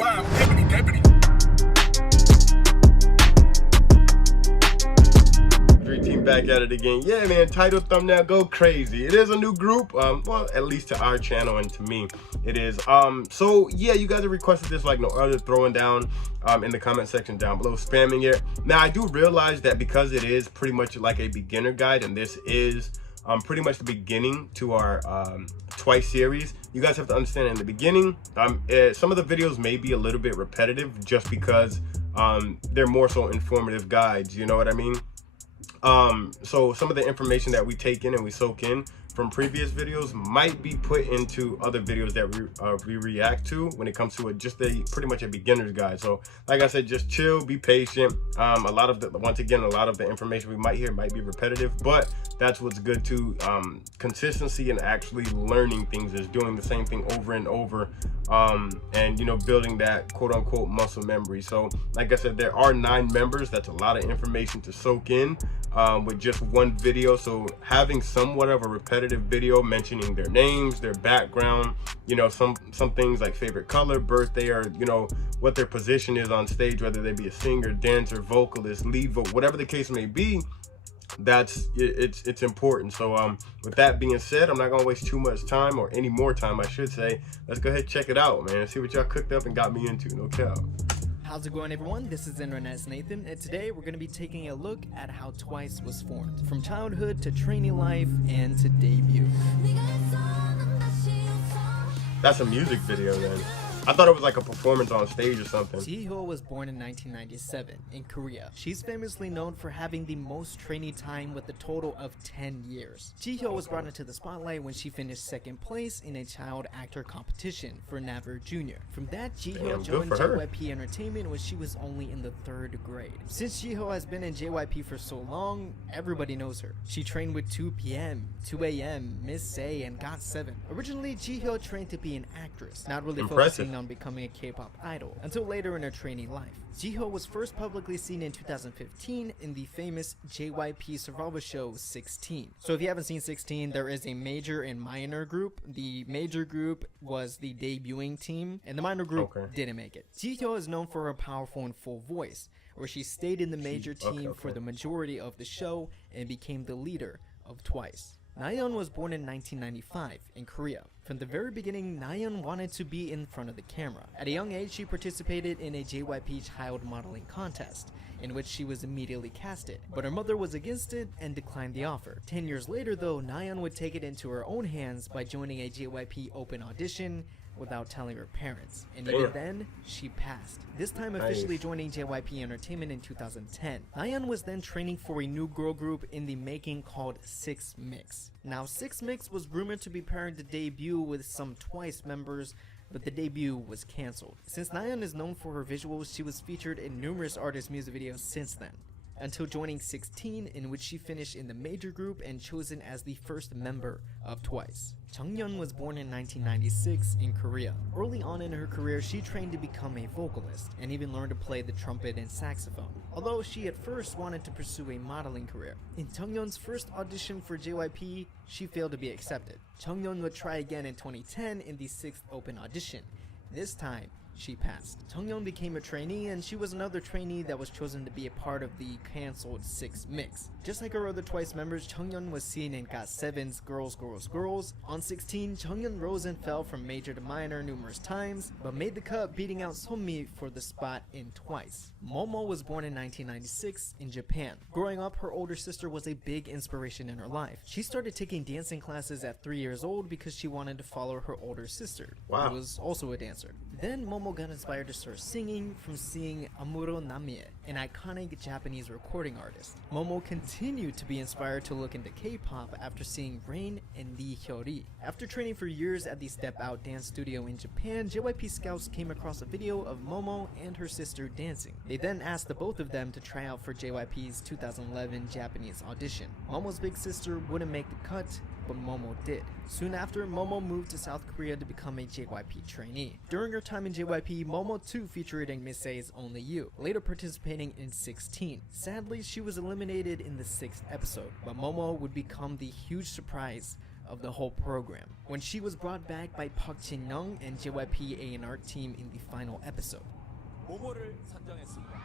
Wow, deputy, deputy. DreamTeam back at it again. Yeah, man, title, thumbnail, go crazy. It is a new group, well, at least to our channel and to me, it is. So yeah, you guys have requested this like no other, throwing down in the comment section down below, spamming it. Now, I do realize that because it is pretty much like a beginner guide, and this is pretty much the beginning to our Twice series, you guys have to understand in the beginning, some of the videos may be a little bit repetitive just because they're more so informative guides, you know what I mean? So some of the information that we take in and we soak in from previous videos might be put into other videos that we react to when it comes to pretty much a beginner's guide. So like I said, just chill, be patient. Once again, a lot of the information we might hear might be repetitive, but that's what's good to consistency and actually learning things, is doing the same thing over and over, and you know, building that quote unquote muscle memory. So like I said, there are 9 members. That's a lot of information to soak in with just one video. So having somewhat of a repetitive video mentioning their names, their background, you know, some things like favorite color, birthday, or you know, what their position is on stage, whether they be a singer, dancer, vocalist, lead vocal, whatever the case may be, it's important. So with that being said, I'm not gonna waste too much time, or any more time I should say. Let's go ahead and check it out, man. See what y'all cooked up and got me into, no cap. How's it going, everyone? This is Internet's Nathan, and today we're going to be taking a look at how Twice was formed, from childhood to trainee life and to debut. That's a music video then. I thought it was like a performance on stage or something. Jihyo was born in 1997 in Korea. She's famously known for having the most trainee time with a total of 10 years. Jihyo was brought into the spotlight when she finished 2nd place in a child actor competition for Naver Jr. From that, Jihyo joined JYP Entertainment when she was only in the 3rd grade. Since Jihyo has been in JYP for so long, everybody knows her. She trained with 2PM, 2AM, Miss A, and GOT7. Originally, Jihyo trained to be an actress, not really focusing on becoming a K-pop idol, until later in her trainee life. Jihyo was first publicly seen in 2015 in the famous JYP survival show 16. So if you haven't seen 16, there is a major and minor group. The major group was the debuting team, and the minor group didn't make it. Jihyo is known for her powerful and full voice, where she stayed in the major team for the majority of the show and became the leader of Twice. Nayeon was born in 1995 in Korea. From the very beginning, Nayeon wanted to be in front of the camera. At a young age, she participated in a JYP child modeling contest, in which she was immediately casted, but her mother was against it and declined the offer. 10 years later though, Nayeon would take it into her own hands by joining a JYP open audition without telling her parents, and even then, she passed, this time officially joining JYP Entertainment in 2010. Nayeon was then training for a new girl group in the making called 6 Mix. Now, 6 Mix was rumored to be pairing the debut with some Twice members, but the debut was cancelled. Since Nayeon is known for her visuals, she was featured in numerous artists' music videos since then, until joining 16, in which she finished in the major group and chosen as the first member of Twice. Jungyeon was born in 1996 in Korea. Early on in her career, she trained to become a vocalist and even learned to play the trumpet and saxophone, although she at first wanted to pursue a modeling career. In Jungyeon's first audition for JYP, she failed to be accepted. Jungyeon would try again in 2010 in the 6th open audition. This time, she passed. Jungyeon became a trainee, and she was another trainee that was chosen to be a part of the cancelled 6 Mix. Just like her other Twice members, Jungyeon was seen in GOT7's Girls, Girls, Girls. On 16, Jungyeon rose and fell from major to minor numerous times, but made the cut, beating out Sunmi for the spot in Twice. Momo was born in 1996 in Japan. Growing up, her older sister was a big inspiration in her life. She started taking dancing classes at 3 years old because she wanted to follow her older sister, who was also a dancer. Then Momo got inspired to start singing from seeing Amuro Namie, an iconic Japanese recording artist. Momo continued to be inspired to look into K-pop after seeing Rain and Lee Hyori. After training for years at the Step Out dance studio in Japan, JYP scouts came across a video of Momo and her sister dancing. They then asked the both of them to try out for JYP's 2011 Japanese audition. Momo's big sister wouldn't make the cut, but Momo did. Soon after, Momo moved to South Korea to become a JYP trainee. During her time in JYP, Momo too featured in Miss A's Only You, later participating in 16. Sadly, she was eliminated in the 6th episode, but Momo would become the huge surprise of the whole program when she was brought back by Park Jin-young and JYP A&R team in the final episode, 모모를 선정했습니다.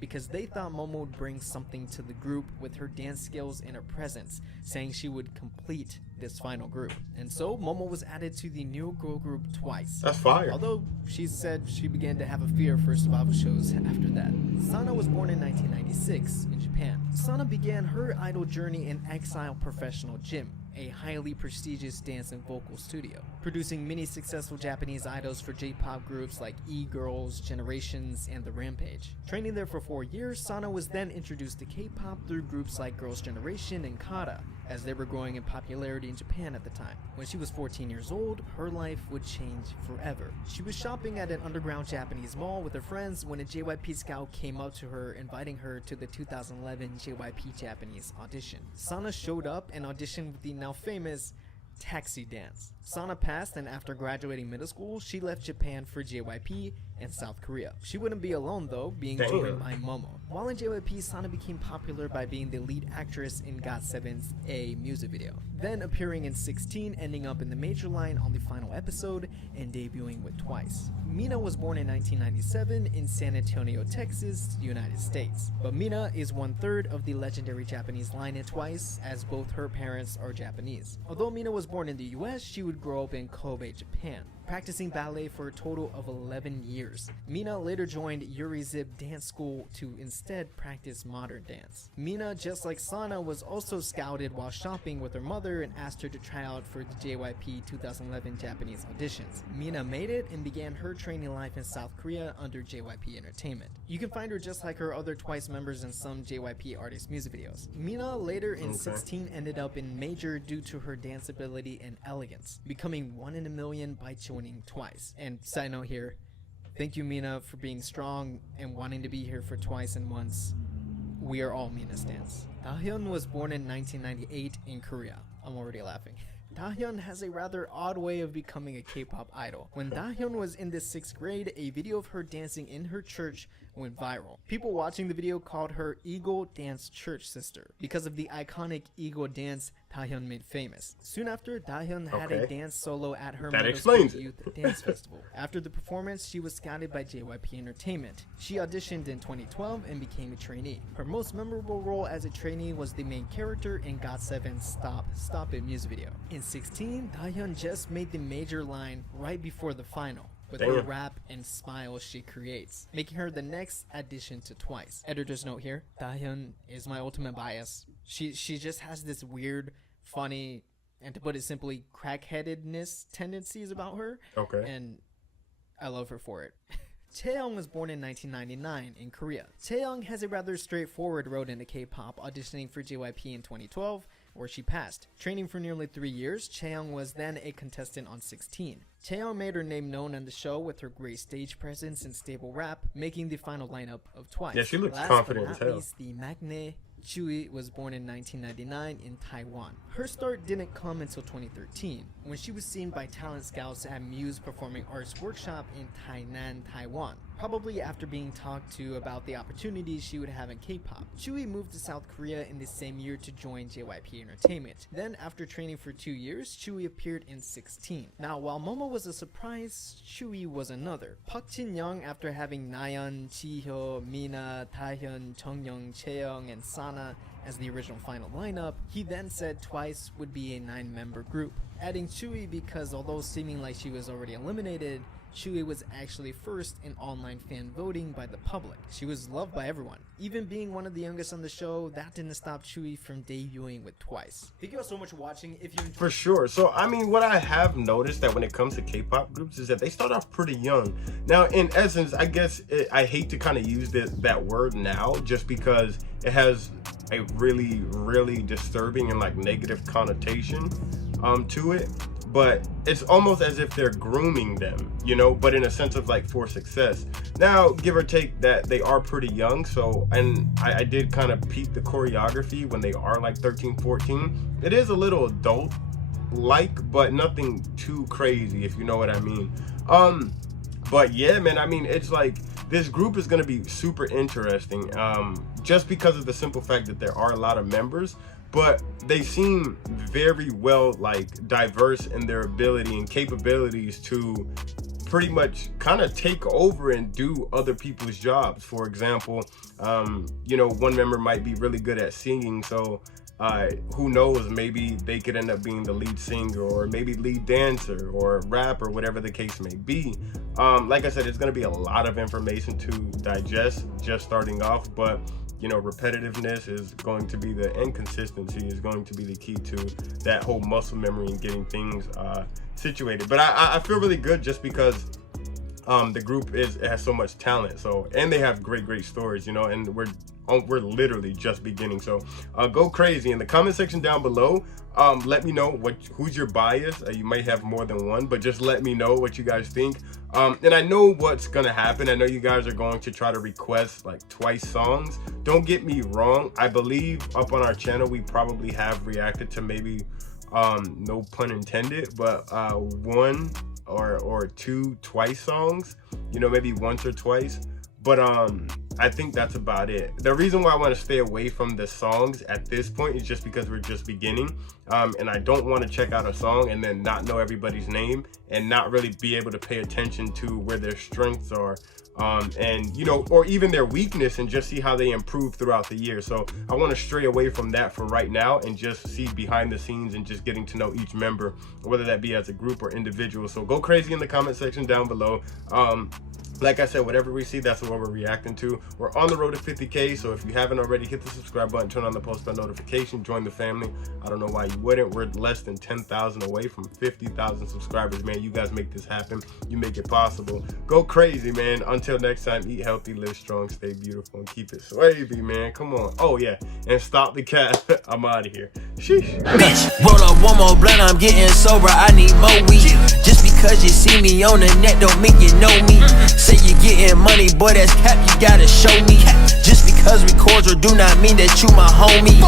because they thought Momo would bring something to the group with her dance skills and her presence, saying she would complete this final group. And so Momo was added to the new girl group twice. That's fire. Although she said she began to have a fear for survival shows after that. Sana was born in 1996 in Japan. Sana began her idol journey in Exile Professional Gym, a highly prestigious dance and vocal studio, producing many successful Japanese idols for J-pop groups like E-Girls, Generations, and The Rampage. Training there for 4 years, Sana was then introduced to K-pop through groups like Girls' Generation and Kara, as they were growing in popularity in Japan at the time. When she was 14 years old, her life would change forever. She was shopping at an underground Japanese mall with her friends when a JYP scout came up to her, inviting her to the 2011 JYP Japanese audition. Sana showed up and auditioned with the now famous Taxi Dance. Sana passed, and after graduating middle school, she left Japan for JYP and South Korea. She wouldn't be alone though, being joined by Momo. While in JYP, Sana became popular by being the lead actress in GOT7's A music video, then appearing in 16, ending up in the major line on the final episode, and debuting with Twice. Mina was born in 1997 in San Antonio, Texas, United States. But Mina is 1/3 of the legendary Japanese line in Twice, as both her parents are Japanese. Although Mina was born in the US, she would grow up in Kobe, Japan, practicing ballet for a total of 11 years. Mina later joined Yuri Zip Dance School to instead practice modern dance. Mina, just like Sana, was also scouted while shopping with her mother and asked her to try out for the JYP 2011 Japanese auditions. Mina made it and began her training life in South Korea under JYP Entertainment. You can find her just like her other Twice members in some JYP artist music videos. Mina later in 16 ended up in Major due to her dance ability and elegance, becoming 1 in a million by joining Twice. And side note here, thank you Mina for being strong and wanting to be here for Twice and Once. We are all Mina stans. Dahyun was born in 1998 in Korea. I'm already laughing. Dahyun has a rather odd way of becoming a K-pop idol. When Dahyun was in the 6th grade, a video of her dancing in her church went viral. People watching the video called her Eagle Dance Church Sister because of the iconic Eagle dance Dahyun made famous. Soon after, Dahyun had a dance solo at her middle school youth dance festival. After the performance, she was scouted by JYP Entertainment. She auditioned in 2012 and became a trainee. Her most memorable role as a trainee was the main character in GOT7's Stop It music video. In 16, Dahyun just made the major line right before the final, with her rap and smile she creates, making her the next addition to Twice. Editor's note here, Dahyun is my ultimate bias. She just has this weird, funny, and to put it simply, crackheadedness tendencies about her. Okay. And I love her for it. Taeyong was born in 1999 in Korea. Taeyong has a rather straightforward road into K-pop, auditioning for JYP in 2012, where she passed. Training for nearly 3 years, Taeyong was then a contestant on 16. Taeyong made her name known on the show with her great stage presence and stable rap, making the final lineup of Twice. Yeah, she looks Last confident but as not hell. least, the maknae Chui was born in 1999 in Taiwan. Her start didn't come until 2013, when she was seen by talent scouts at Muse Performing Arts Workshop in Tainan, Taiwan, probably after being talked to about the opportunities she would have in K-pop. Chui moved to South Korea in the same year to join JYP Entertainment. Then, after training for 2 years, Chui appeared in 16. Now, while Momo was a surprise, Chui was another. Park Jin-young, after having Nayeon, Jihyo, Mina, Dahyun, Jongyoung, Chaeyoung, and Sana as the original final lineup, he then said Twice would be a 9-member group, adding Chui because although seeming like she was already eliminated, Chui was actually first in online fan voting by the public. She was loved by everyone. Even being one of the youngest on the show, that didn't stop Chui from debuting with Twice. Thank you all so much for watching. If you enjoyed— For sure. So, I mean, what I have noticed that when it comes to K-pop groups is that they start off pretty young. Now, in essence, I guess I hate to kind of use that word now just because it has a really, really disturbing and like negative connotation to it. But it's almost as if they're grooming them, you know, but in a sense of like for success. Now, give or take that they are pretty young. So, and I did kind of peep the choreography when they are like 13, 14. It is a little adult like, but nothing too crazy, if you know what I mean. But yeah, man, I mean, it's like this group is going to be super interesting just because of the simple fact that there are a lot of members. but they seem very well like diverse in their ability and capabilities to pretty much kind of take over and do other people's jobs. For example, you know, one member might be really good at singing, so who knows, maybe they could end up being the lead singer or maybe lead dancer or rapper, whatever the case may be. Like I said, it's going to be a lot of information to digest just starting off, but you know, repetitiveness is going to be the inconsistency is going to be the key to that whole muscle memory and getting things situated. But I feel really good just because the group has so much talent, so, and they have great stories, you know, and we're literally just beginning. So go crazy in the comment section down below. Let me know who's your bias. You might have more than one, but just let me know what you guys think. And I know what's gonna happen. I know you guys are going to try to request like twice songs. Don't get me wrong, I believe up on our channel we probably have reacted to maybe no pun intended, but one or two twice songs, you know, maybe once or twice. But I think that's about it. The reason why I want to stay away from the songs at this point is just because we're just beginning, and I don't want to check out a song and then not know everybody's name and not really be able to pay attention to where their strengths are, and you know, or even their weakness, and just see how they improve throughout the year. So I want to stray away from that for right now and just see behind the scenes and just getting to know each member, whether that be as a group or individual. So go crazy in the comment section down below. Like I said, whatever we see, that's what we're reacting to. We're on the road to 50K, so if you haven't already, hit the subscribe button, turn on the post bell notification, join the family. I don't know why you wouldn't. We're less than 10,000 away from 50,000 subscribers, man. You guys make this happen. You make it possible. Go crazy, man. Until next time, eat healthy, live strong, stay beautiful, and keep it swavy, man. Come on. Oh, yeah. And stop the cat. I'm out of here. Sheesh. Bitch, roll up one more blunt, I'm getting sober, I need more weed. Just because you see me on the net don't mean you know me. Say you getting money, boy, that's cap, you gotta show me. Just because we cordial do not mean that you my homie.